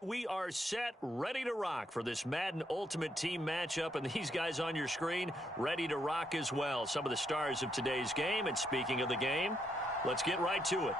We are set, ready to rock for this Madden Ultimate Team matchup, and these guys on your screen ready to rock as well. Some of the stars of today's game, and speaking of the game, let's get right to it.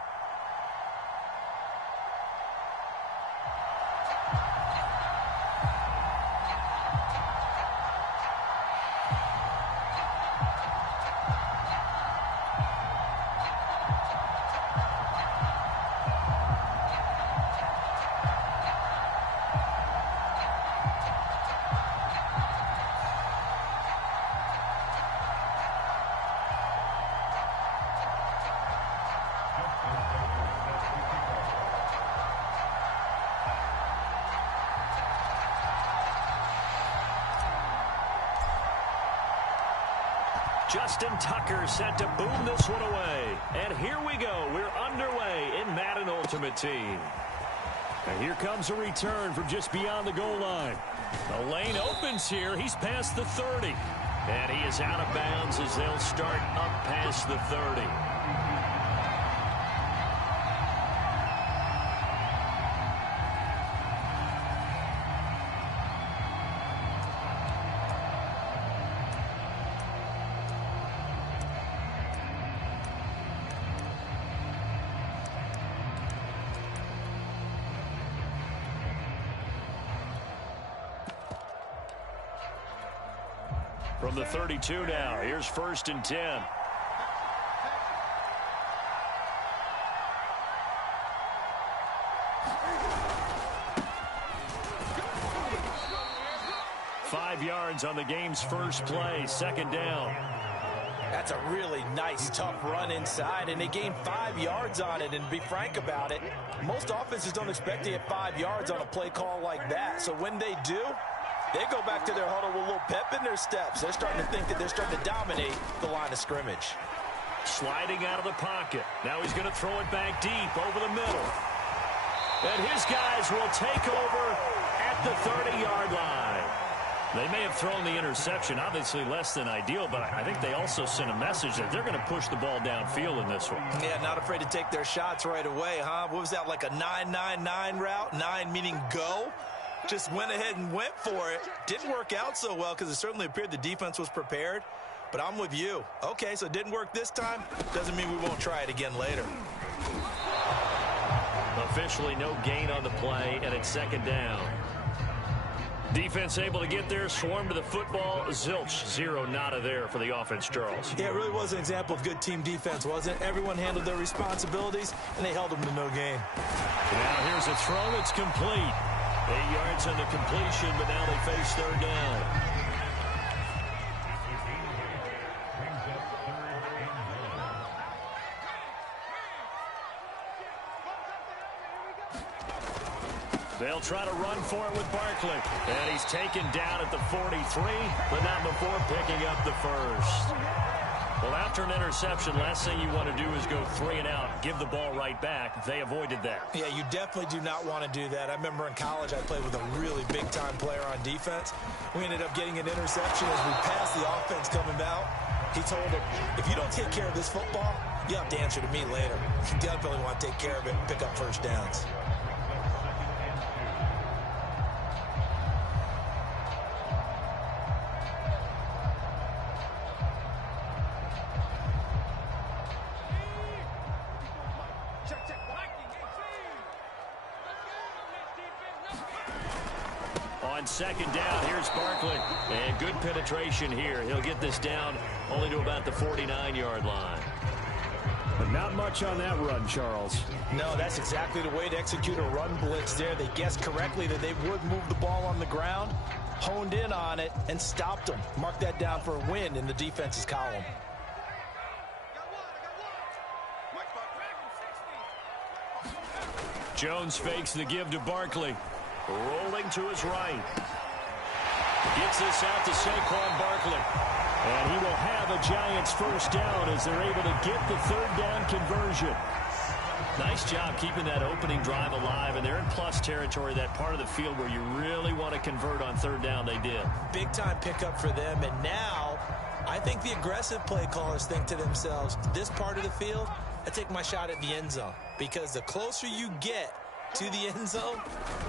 Justin Tucker set to boom this one away. And here we go. We're underway in Madden Ultimate Team. And here comes a return from just beyond the goal line. The lane opens here. He's past the 30. And he is out of bounds as they'll start up past the 30. From the 32 now, here's 1st and 10. Five yards on the game's first play, 2nd down. That's a really nice, tough run inside, and they gained 5 yards on it. And to be frank about it, most offenses don't expect to get 5 yards on a play call like that. So when they do, they go back to their huddle with a little pep in their steps. They're starting to think that they're starting to dominate the line of scrimmage. Sliding out of the pocket. Now he's going to throw it back deep over the middle. And his guys will take over at the 30-yard line. They may have thrown the interception, obviously less than ideal, but I think they also sent a message that they're going to push the ball downfield in this one. Yeah, not afraid to take their shots right away, huh? What was that, like a 9-9-9 route? 9 meaning go? Just went ahead and went for it. Didn't work out so well because it certainly appeared the defense was prepared. But I'm with you. Okay, so it didn't work this time. Doesn't mean we won't try it again later. Officially no gain on the play, and it's 2nd down. Defense able to get there, swarm to the football. Zilch, 0 nada there for the offense, Charles. Yeah, it really was an example of good team defense, wasn't it? Everyone handled their responsibilities, and they held them to no gain. Now here's a throw that's complete. 8 yards on the completion, but now they face 3rd down. They'll try to run for it with Barkley. And he's taken down at the 43, but not before picking up the 1st. Well, after an interception, last thing you want to do is go 3 and out, give the ball right back. They avoided that. Yeah, you definitely do not want to do that. I remember in college I played with a really big-time player on defense. We ended up getting an interception as we passed the offense coming out. He told him, if you don't take care of this football, you have to answer to me later. You definitely want to take care of it and pick up 1st downs. On 2nd down, here's Barkley. And good penetration here. He'll get this down only to about the 49-yard line. But not much on that run, Charles. No, that's exactly the way to execute a run blitz there. They guessed correctly that they would move the ball on the ground, honed in on it, and stopped them. Mark that down for a win in the defense's column. Jones fakes the give to Barkley. Rolling to his right. Gets this out to Saquon Barkley. And he will have a Giants 1st down as they're able to get the 3rd down conversion. Nice job keeping that opening drive alive, and they're in plus territory, that part of the field where you really want to convert on 3rd down. They did. Big-time pickup for them, and now I think the aggressive play callers think to themselves, this part of the field, I take my shot at the end zone, because the closer you get to the end zone,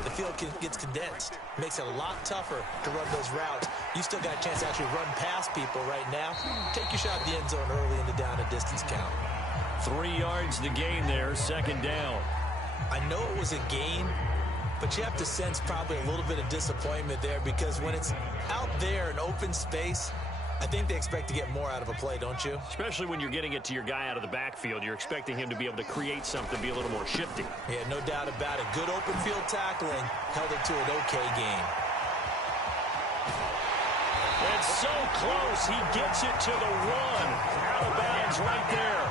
the field gets condensed. Makes it a lot tougher to run those routes. You still got a chance to actually run past people right now. Take your shot at the end zone early in the down and distance count. 3 yards to gain there, second down. I know it was a gain, but you have to sense probably a little bit of disappointment there because when it's out there in open space, I think they expect to get more out of a play, don't you? Especially when you're getting it to your guy out of the backfield. You're expecting him to be able to create something, be a little more shifty. Yeah, no doubt about it. Good open field tackling held it to an okay game. And so close, he gets it to the run. Out of bounds right there.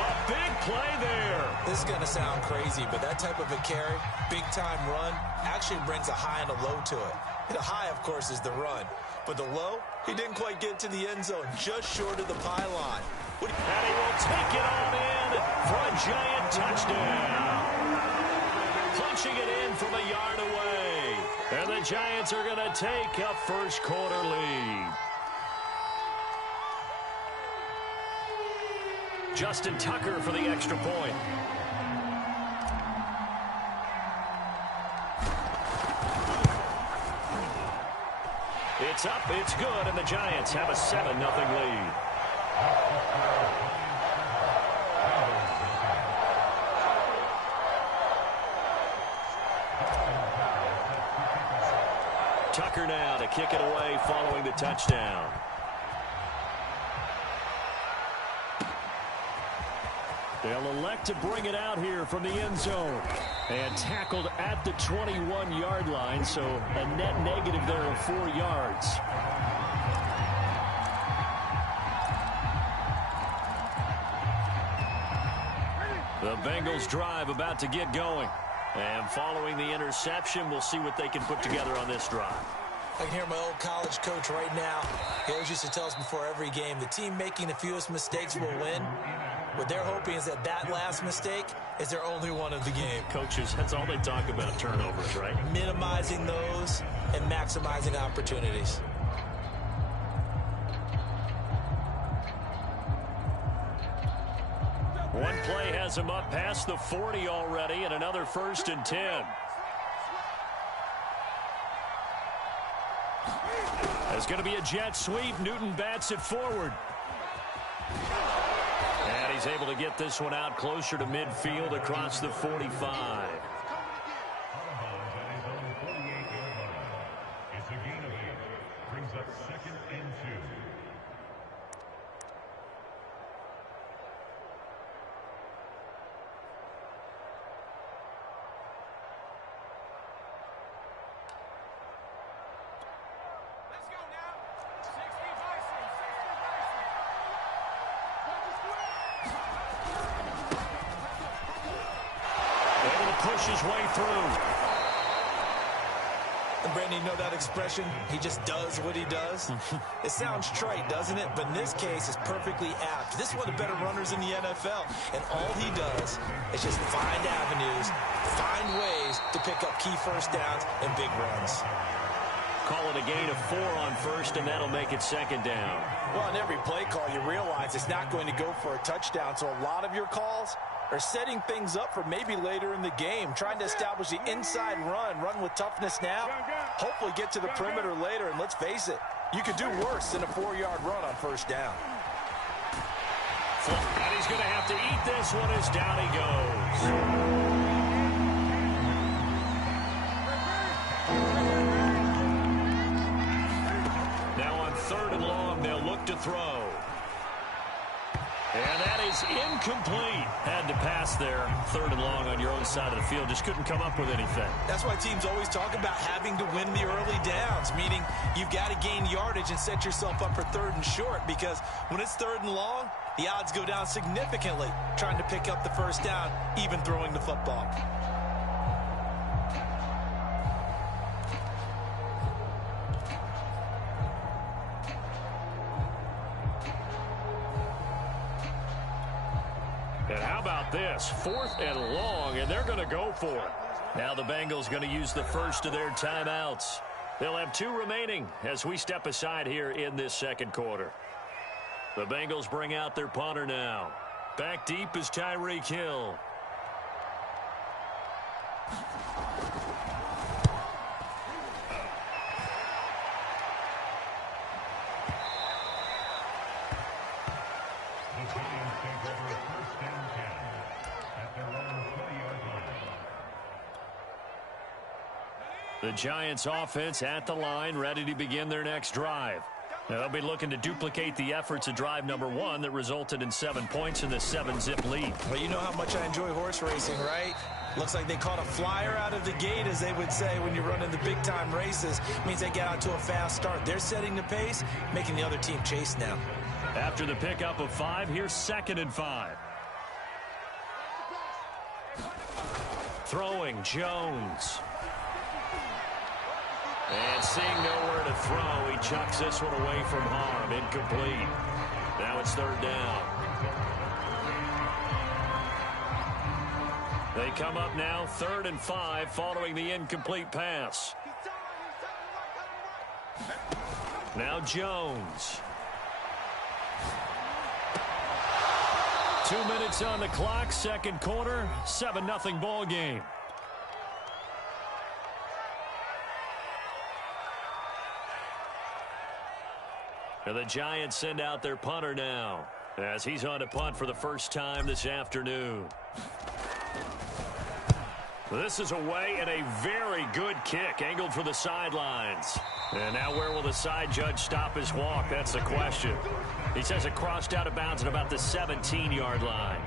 A big play there. This is going to sound crazy, but that type of a carry, big-time run, actually brings a high and a low to it. The high, of course, is the run. But the low, he didn't quite get to the end zone, just short of the pylon. And he will take it on in for a giant touchdown. Punching it in from a yard away. And the Giants are going to take a first quarter lead. Justin Tucker for the extra point. It's up, it's good, and the Giants have a 7-0 lead. Tucker now to kick it away following the touchdown. They'll elect to bring it out here from the end zone. And tackled at the 21-yard line, so a net negative there of 4 yards. The Bengals drive about to get going. And following the interception, we'll see what they can put together on this drive. I can hear my old college coach right now. He always used to tell us before every game, the team making the fewest mistakes will win. What they're hoping is that that last mistake is their only one of the game. Coaches, that's all they talk about, turnovers, right? Minimizing those and maximizing opportunities. One play has him up past the 40 already, and another 1st and 10. There's going to be a jet sweep. Newton bats it forward. And he's able to get this one out closer to midfield across the 45. It's a gain of 8. Brings up 2nd and 2. His way through. And Brandon, you know that expression? He just does what he does. It sounds trite, doesn't it? But in this case, it's perfectly apt. This is one of the better runners in the NFL. And all he does is just find avenues, find ways to pick up key first downs and big runs. Call it a gain of 4 on first, and that'll make it 2nd down. Well, in every play call, you realize it's not going to go for a touchdown. So a lot of your calls are setting things up for maybe later in the game, trying to establish the inside run with toughness now, hopefully get to the perimeter later, and let's face it, you could do worse than a 4-yard run on first down. And he's going to have to eat this one as down he goes. Now on 3rd and long, they'll look to throw. And that is incomplete. Had to pass there. 3rd and long on your own side of the field. Just couldn't come up with anything. That's why teams always talk about having to win the early downs, meaning you've got to gain yardage and set yourself up for 3rd and short, because when it's 3rd and long, the odds go down significantly trying to pick up the first down, even throwing the football. And how about this? 4th and long, and they're going to go for it. Now the Bengals going to use the first of their timeouts. They'll have 2 remaining as we step aside here in this 2nd quarter. The Bengals bring out their punter now. Back deep is Tyreek Hill. The Giants offense at the line, ready to begin their next drive. Now, they'll be looking to duplicate the efforts of drive number 1 that resulted in 7 points in the 7-zip lead. Well, you know how much I enjoy horse racing, right? Looks like they caught a flyer out of the gate, as they would say when you're running the big-time races. Means they get out to a fast start. They're setting the pace, making the other team chase now. After the pickup of 5, here's 2nd and 5. Throwing, Jones. And seeing nowhere to throw, he chucks this one away from harm. Incomplete. Now it's 3rd down. They come up now 3rd and 5 following the incomplete pass. Now Jones. 2 minutes on the clock, 2nd quarter, 7-0 ball game. And the Giants send out their punter now, as he's on to punt for the first time this afternoon. This is away and a very good kick, angled for the sidelines. And now where will the side judge stop his walk? That's the question. He says it crossed out of bounds at about the 17-yard line.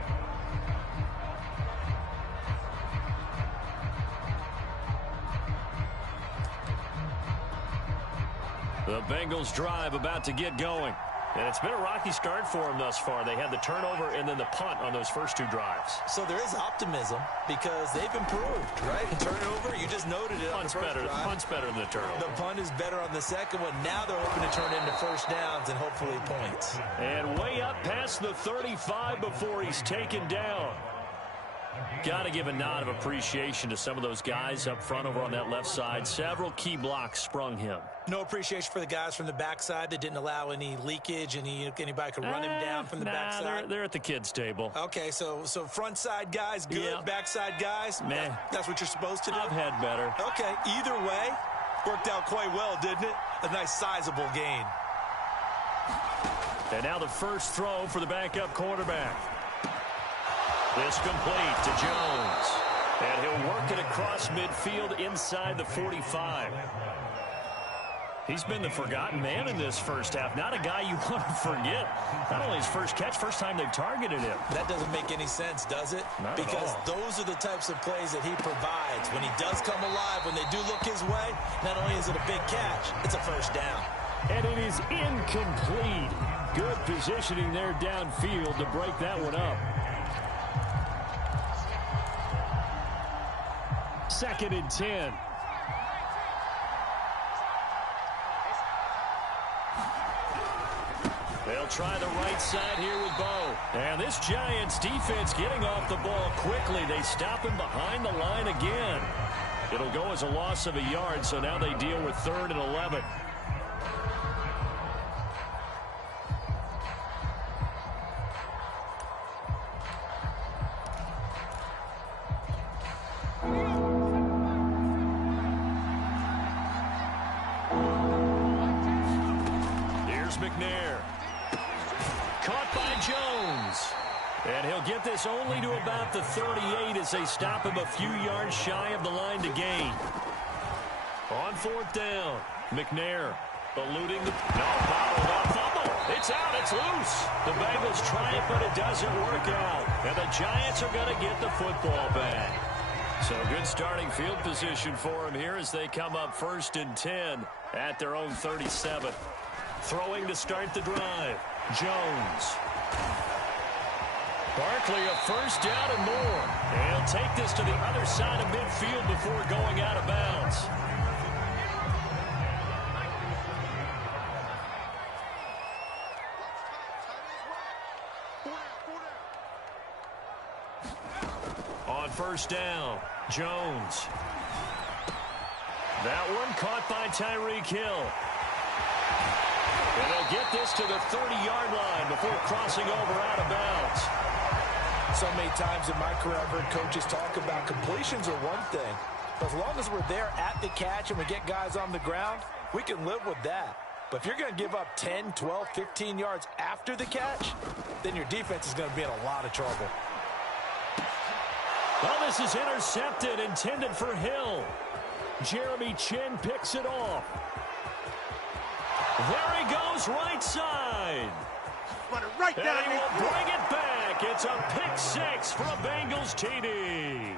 The Bengals drive about to get going. And it's been a rocky start for them thus far. They had the turnover and then the punt on those first 2 drives. So there is optimism because they've improved, right? Turnover, you just noted it. Punt's better than the turnover. The punt is better on the second one. Now they're hoping to turn into first downs and hopefully points. And way up past the 35 before he's taken down. Got to give a nod of appreciation to some of those guys up front over on that left side. Several key blocks sprung him. No appreciation for the guys from the backside that didn't allow any leakage, and anybody could run him down from the backside. They're at the kids' table. Okay, so front side guys good, yeah. Backside guys, man, that's what you're supposed to do. I've had better. Okay, either way, worked out quite well, didn't it? A nice sizable gain. And now the first throw for the backup quarterback. This complete to Jones. And he'll work it across midfield inside the 45. He's been the forgotten man in this first half. Not a guy you want to forget. Not only his first catch, first time they've targeted him. That doesn't make any sense, does it? Not because at all. Those are the types of plays that he provides. When he does come alive, when they do look his way, not only is it a big catch, it's a first down. And it is incomplete. Good positioning there downfield to break that one up. 2nd and 10. They'll try the right side here with Bo. And this Giants defense getting off the ball quickly. They stop him behind the line again. It'll go as a loss of a yard, so now they deal with 3rd and 11. And he'll get this only to about the 38 as they stop him a few yards shy of the line to gain. On 4th down, McNair eluding the... No, fumble. It's out. It's loose. The Bengals try it, but it doesn't work out. And the Giants are going to get the football back. So good starting field position for them here as they come up 1st and 10 at their own 37. Throwing to start the drive. Jones. Barkley a first down and more. And he'll take this to the other side of midfield before going out of bounds. On 1st down, Jones. That one caught by Tyreek Hill. And they'll get this to the 30-yard line before crossing over out of bounds. So many times in my career, I've heard coaches talk about completions are one thing. But as long as we're there at the catch and we get guys on the ground, we can live with that. But if you're going to give up 10, 12, 15 yards after the catch, then your defense is going to be in a lot of trouble. Well, this is intercepted, intended for Hill. Jeremy Chin picks it off. There he goes, right side. Right down. And he will bring it back. It's a pick six for a Bengals TD.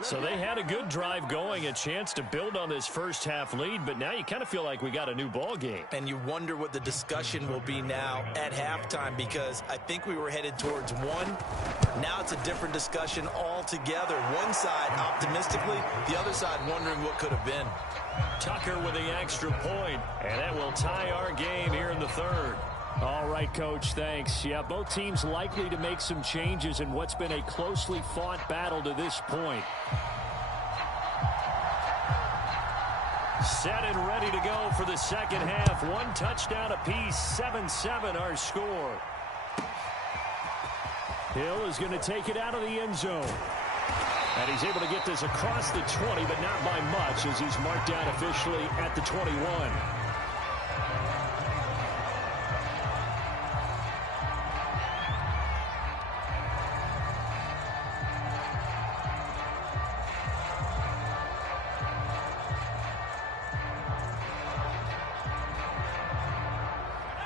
So they had a good drive going, a chance to build on this first half lead, but now you kind of feel like we got a new ball game. And you wonder what the discussion will be now at halftime, because I think we were headed towards one. Now it's a different discussion altogether. One side optimistically, the other side wondering what could have been. Tucker with the extra point, and that will tie our game here in the third. All right, Coach, thanks. Yeah, both teams likely to make some changes in what's been a closely fought battle to this point. Set and ready to go for the second half. One touchdown apiece, 7-7 our score. Hill is going to take it out of the end zone. And he's able to get this across the 20, but not by much, as he's marked down officially at the 21.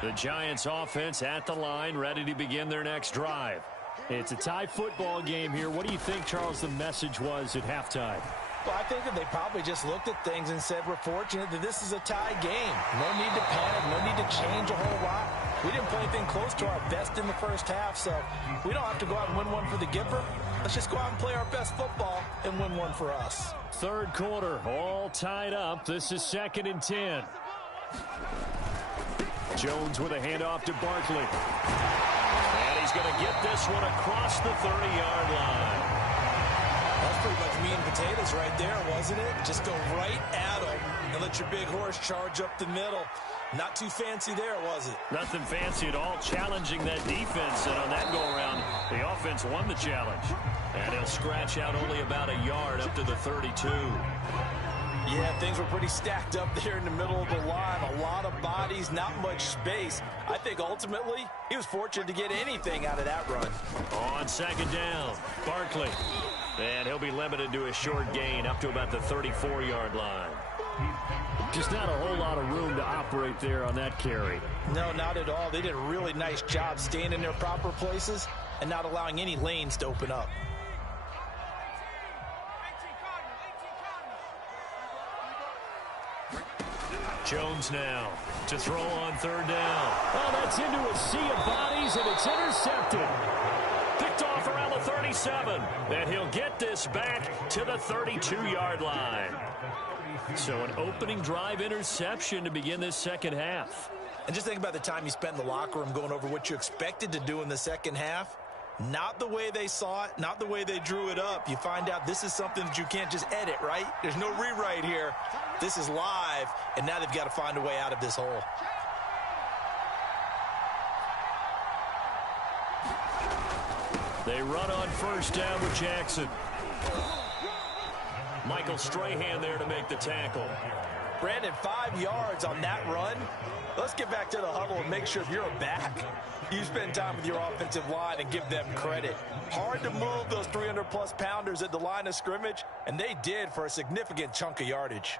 The Giants offense at the line, ready to begin their next drive. It's a tie football game here. What do you think, Charles, the message was at halftime? Well, I think that they probably just looked at things and said, we're fortunate that this is a tie game. No need to panic, no need to change a whole lot. We didn't play anything close to our best in the first half, so we don't have to go out and win one for the giver. Let's just go out and play our best football and win one for us. Third quarter, all tied up. This is 2nd and 10. Jones with a handoff to Barkley. And he's going to get this one across the 30-yard line. That's pretty much meat and potatoes right there, wasn't it? Just go right at them and let your big horse charge up the middle. Not too fancy there, was it? Nothing fancy at all, challenging that defense. And on that go-around, the offense won the challenge. And he'll scratch out only about a yard up to the 32. Yeah, things were pretty stacked up there in the middle of the line. A lot of bodies, not much space. I think ultimately he was fortunate to get anything out of that run. On 2nd down, Barkley. And he'll be limited to a short gain up to about the 34-yard line. Just not a whole lot of room to operate there on that carry. No, not at all. They did a really nice job staying in their proper places and not allowing any lanes to open up. Jones now to throw on 3rd down. Oh, that's into a sea of bodies, and it's intercepted. Picked off around the 37. And he'll get this back to the 32-yard line. So an opening drive interception to begin this second half. And just think about the time you spent in the locker room going over what you expected to do in the second half. Not the way they saw it, not the way they drew it up. You find out this is something that you can't just edit, right? There's no rewrite here. This is live, and now they've got to find a way out of this hole. They run on 1st down with Jackson. Michael Strahan there to make the tackle. Brandon, 5 yards on that run. Let's get back to the huddle and make sure if you're back, you spend time with your offensive line and give them credit. Hard to move those 300-plus pounders at the line of scrimmage, and they did for a significant chunk of yardage.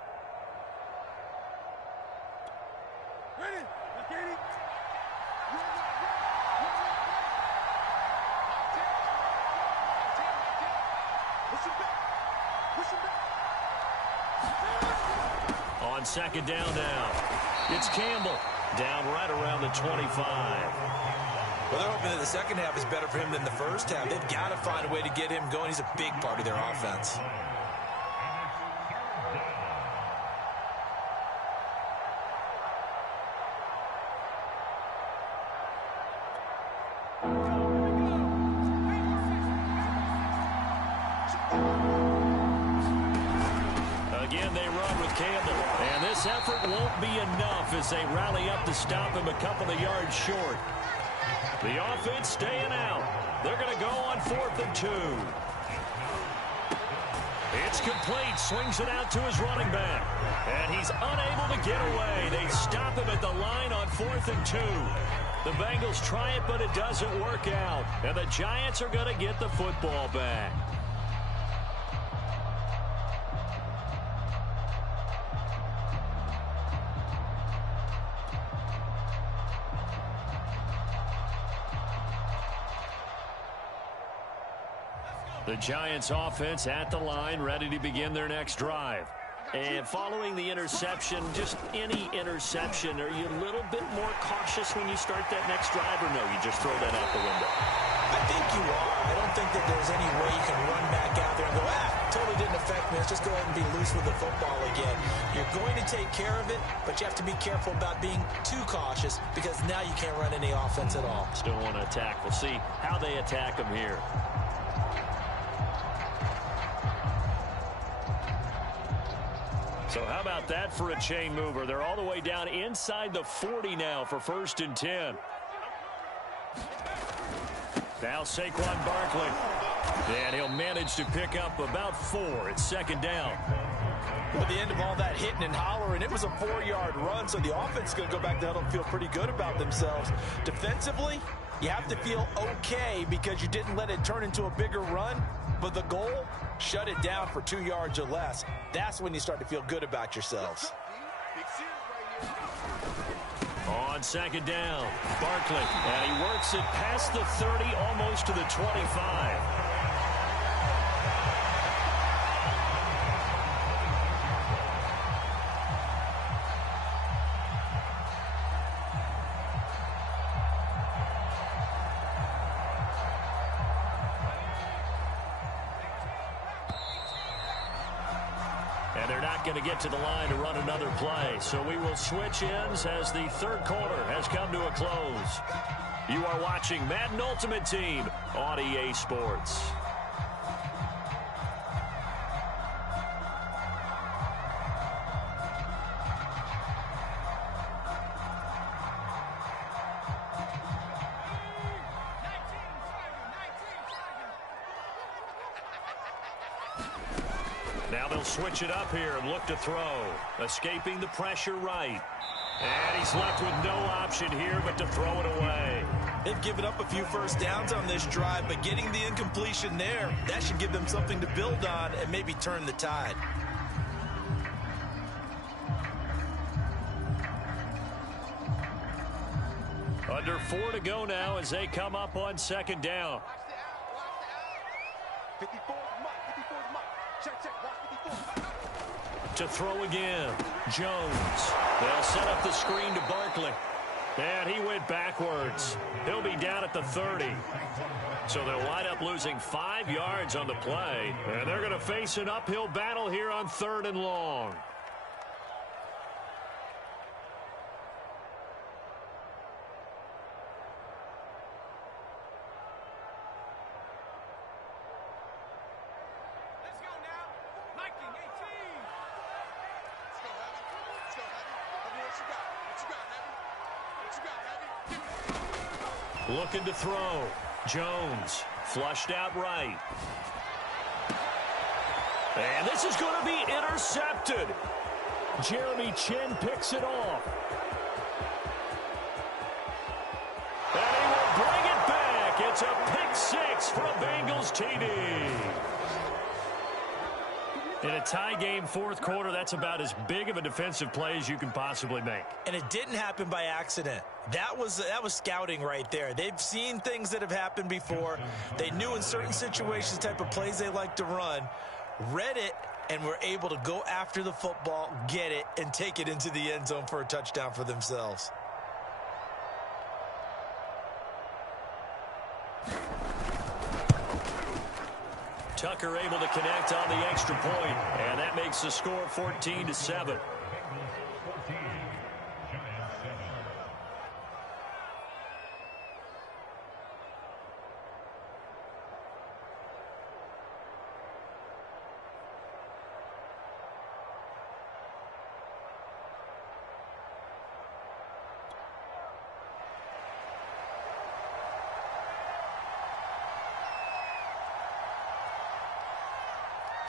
On 2nd down now, it's Campbell down right around the 25. Well, they're hoping that the second half is better for him than the first half. They've got to find a way to get him going. He's a big part of their offense. Again, they run with Campbell. And this effort won't be enough as they rally up to stop him a couple of yards short. The offense staying out. They're going to go on 4th and 2. It's complete. Swings it out to his running back. And he's unable to get away. They stop him at the line on 4th and 2. The Bengals try it, but it doesn't work out. And the Giants are going to get the football back. The Giants offense at the line, ready to begin their next drive. And following the interception, just any interception, are you a little bit more cautious when you start that next drive, or no, you just throw that out the window? I think you are. I don't think that there's any way you can run back out there and go, totally didn't affect me. Let's just go ahead and be loose with the football again. You're going to take care of it, but you have to be careful about being too cautious because now you can't run any offense at all. Still want to attack. We'll see how they attack them here. So how about that for a chain mover? They're all the way down inside the 40 now for 1st and 10. Now Saquon Barkley. And he'll manage to pick up about 4. It's 2nd down. At the end of all that hitting and hollering, it was a 4-yard run, so the offense is going to go back down and feel pretty good about themselves. Defensively, you have to feel okay because you didn't let it turn into a bigger run, but the goal, shut it down for 2 yards or less. That's when you start to feel good about yourselves. On 2nd down, Barkley, and he works it past the 30, almost to the 25. And they're not going to get to the line to run another play. So we will switch ends as the 3rd quarter has come to a close. You are watching Madden Ultimate Team on EA Sports. Now they'll switch it up here and look to throw. Escaping the pressure right. And he's left with no option here but to throw it away. They've given up a few first downs on this drive, but getting the incompletion there, that should give them something to build on and maybe turn the tide. Under 4 to go now as they come up on 2nd down. To throw again, Jones. They'll set up the screen to Barkley. And he went backwards. He'll be down at the 30. So they'll wind up losing 5 yards on the play. And they're going to face an uphill battle here on 3rd and long. Looking to throw. Jones flushed out right. And this is going to be intercepted. Jeremy Chin picks it off. And he will bring it back. It's a pick 6 for a Bengals TD. In a tie game, 4th quarter, that's about as big of a defensive play as you can possibly make. And it didn't happen by accident. That was scouting right there. They've seen things that have happened before. They knew in certain situations the type of plays they like to run, read it, and were able to go after the football, get it, and take it into the end zone for a touchdown for themselves. Tucker able to connect on the extra point, and that makes the score 14-7.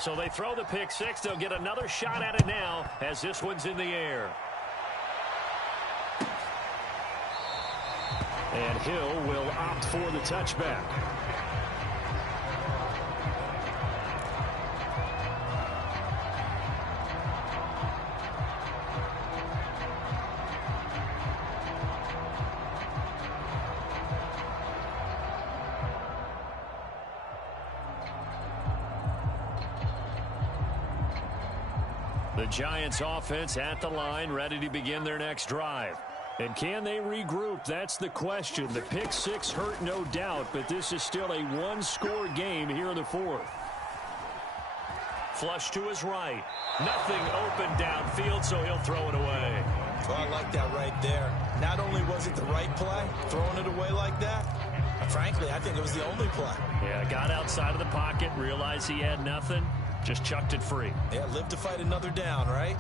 So they throw the pick six. They'll get another shot at it now as this one's in the air. And Hill will opt for the touchback. The Giants offense at the line, ready to begin their next drive. And can they regroup? That's the question. The pick six hurt, no doubt, but this is still a one-score game here in the fourth. Flush to his right. Nothing open downfield, so he'll throw it away. Well, I like that right there. Not only was it the right play, throwing it away like that, frankly, I think it was the only play. Yeah, got outside of the pocket, realized he had nothing, just chucked it free. Yeah, live to fight another down, right?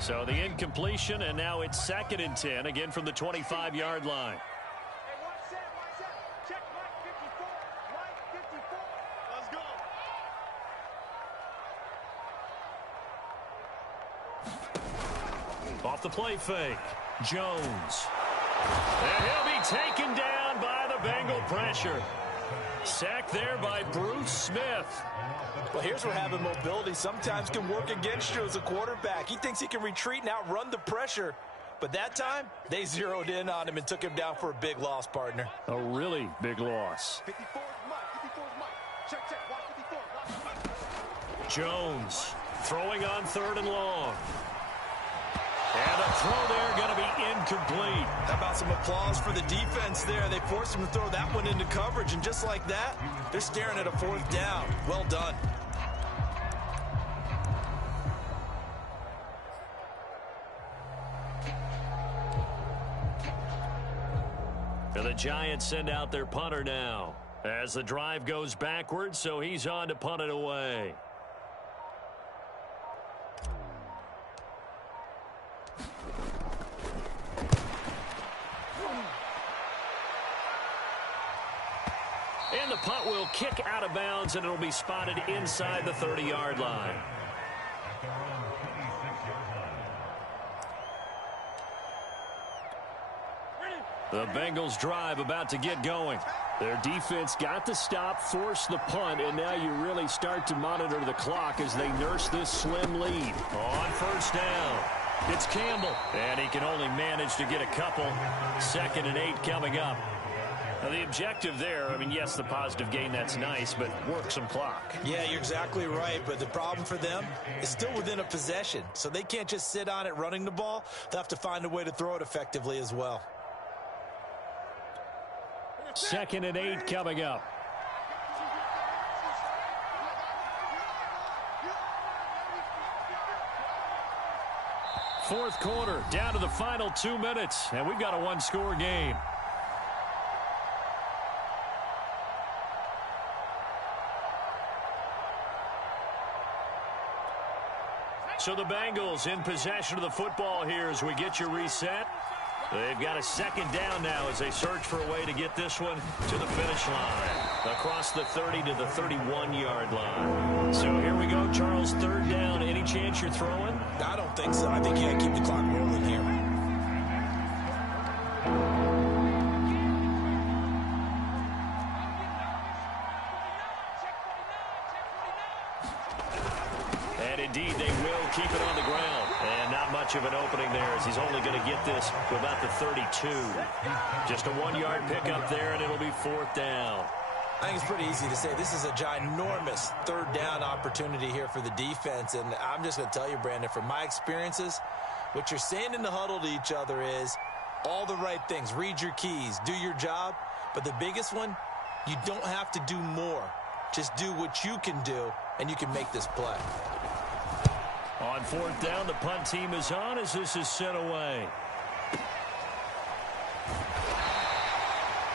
So the incompletion, and now it's 2nd and 10, again from the 25-yard line. Off the play fake, Jones. And he'll be taken down by the Bengal pressure. Sacked there by Bruce Smith. Well, here's where having mobility sometimes can work against you as a quarterback. He thinks he can retreat and outrun the pressure. But that time, they zeroed in on him and took him down for a big loss, partner. A really big loss. Jones throwing on 3rd and long. And the throw there going to be incomplete. How about some applause for the defense there? They forced him to throw that one into coverage, and just like that, they're staring at a 4th down. Well done. And the Giants send out their punter now as the drive goes backwards, so he's on to punt it away. And the punt will kick out of bounds, and it'll be spotted inside the 30-yard line. The Bengals drive about to get going. Their defense got the stop, forced the punt, and now you really start to monitor the clock as they nurse this slim lead. On 1st down, it's Campbell, and he can only manage to get a couple. 2nd and 8 coming up. Now, the objective there, I mean, yes, the positive gain, that's nice, but work some clock. Yeah, you're exactly right, but the problem for them is still within a possession, so they can't just sit on it running the ball. They'll have to find a way to throw it effectively as well. 2nd and 8 coming up. Fourth quarter, down to the final 2 minutes, and we've got a one-score game. So the Bengals in possession of the football here as we get you reset. They've got a 2nd down now as they search for a way to get this one to the finish line. Across the 30 to the 31-yard line. So here we go, Charles, 3rd down. Any chance you're throwing? I don't think so. I think you got to keep the clock rolling here. And indeed, they will keep it on the ground. And not much of an opening there as he's only going to get this to about the 32. Just a 1-yard pickup there, and it'll be 4th down. I think it's pretty easy to say this is a ginormous 3rd down opportunity here for the defense. And I'm just going to tell you, Brandon, from my experiences, what you're saying in the huddle to each other is all the right things. Read your keys. Do your job. But the biggest one, you don't have to do more. Just do what you can do, and you can make this play. On 4th down, the punt team is on as this is sent away.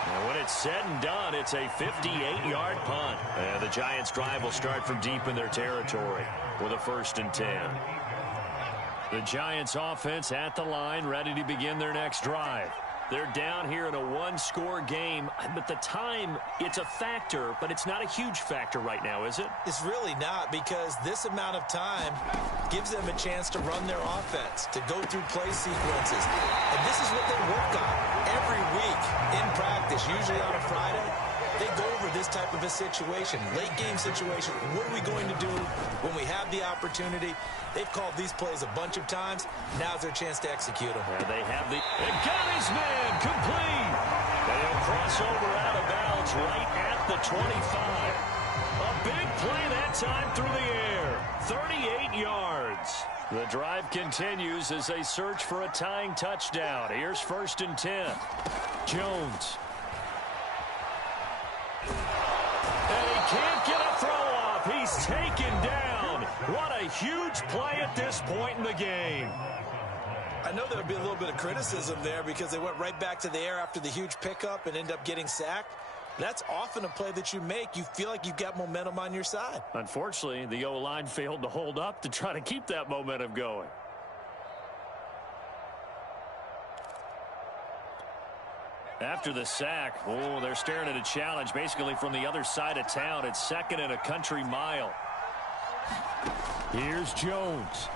And when it's said and done, it's a 58-yard punt. And the Giants' drive will start from deep in their territory with a 1st and 10. The Giants' offense at the line, ready to begin their next drive. They're down here in a one-score game, but the time, it's a factor, but it's not a huge factor right now, is it? It's really not, because this amount of time gives them a chance to run their offense, to go through play sequences. And this is what they work on every week in practice, usually on a Friday. They go over this type of a situation, late game situation. What are we going to do when we have the opportunity? They've called these plays a bunch of times. Now's their chance to execute them. And they have and got his man complete. And he'll cross over out of bounds right at the 25. A big play that time through the air. 38 yards. The drive continues as they search for a tying touchdown. Here's 1st and 10. Jones. And he can't get a throw off. He's taken down. What a huge play at this point in the game. I know there would be a little bit of criticism there because they went right back to the air after the huge pickup and end up getting sacked. That's often a play that you make. You feel like you've got momentum on your side. Unfortunately, the O-line failed to hold up to try to keep that momentum going. After the sack, they're staring at a challenge basically from the other side of town. It's 2nd and a country mile. Here's Jones.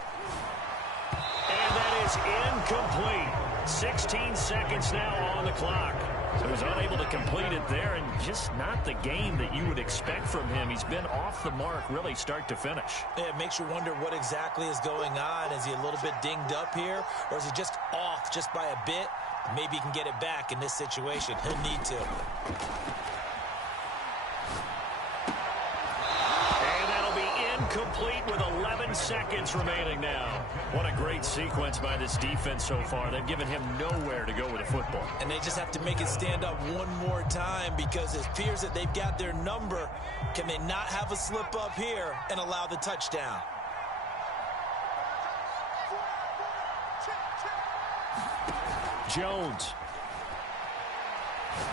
And that is incomplete. 16 seconds now on the clock. So he's unable to complete it there, and just not the game that you would expect from him. He's been off the mark really start to finish. Yeah, it makes you wonder what exactly is going on. Is he a little bit dinged up here, or is he just off just by a bit? Maybe he can get it back in this situation. He'll need to. And that'll be incomplete with 11 seconds remaining now. What a great sequence by this defense so far. They've given him nowhere to go with the football. And they just have to make it stand up one more time because it appears that they've got their number. Can they not have a slip up here and allow the touchdown? Jones.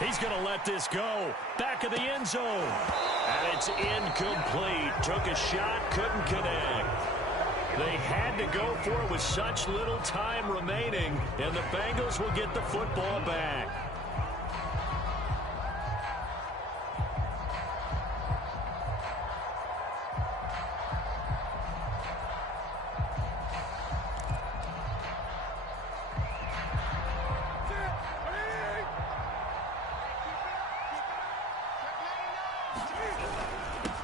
He's going to let this go. Back of the end zone. And it's incomplete. Took a shot, couldn't connect. They had to go for it with such little time remaining, and the Bengals will get the football back.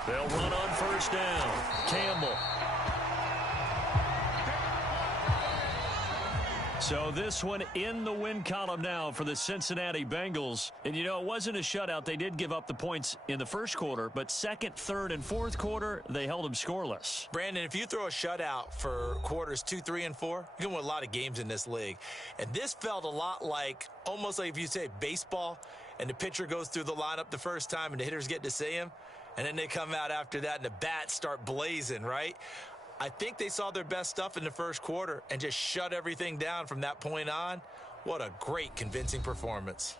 They'll run on 1st down. Campbell. So this one in the win column now for the Cincinnati Bengals. And, you know, it wasn't a shutout. They did give up the points in the first quarter, but 2nd, 3rd, and 4th quarter, they held them scoreless. Brandon, if you throw a shutout for quarters 2, 3, and 4, you can win a lot of games in this league. And this felt a lot like, almost like if you say baseball, and the pitcher goes through the lineup the first time and the hitters get to see him, and then they come out after that and the bats start blazing, right? I think they saw their best stuff in the first quarter and just shut everything down from that point on. What a great, convincing performance.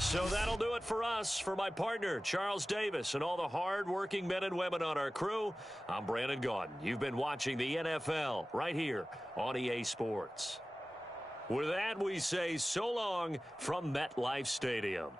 So that'll do it for us. For my partner, Charles Davis, and all the hard-working men and women on our crew, I'm Brandon Gaudin. You've been watching the NFL right here on EA Sports. With that, we say so long from MetLife Stadium.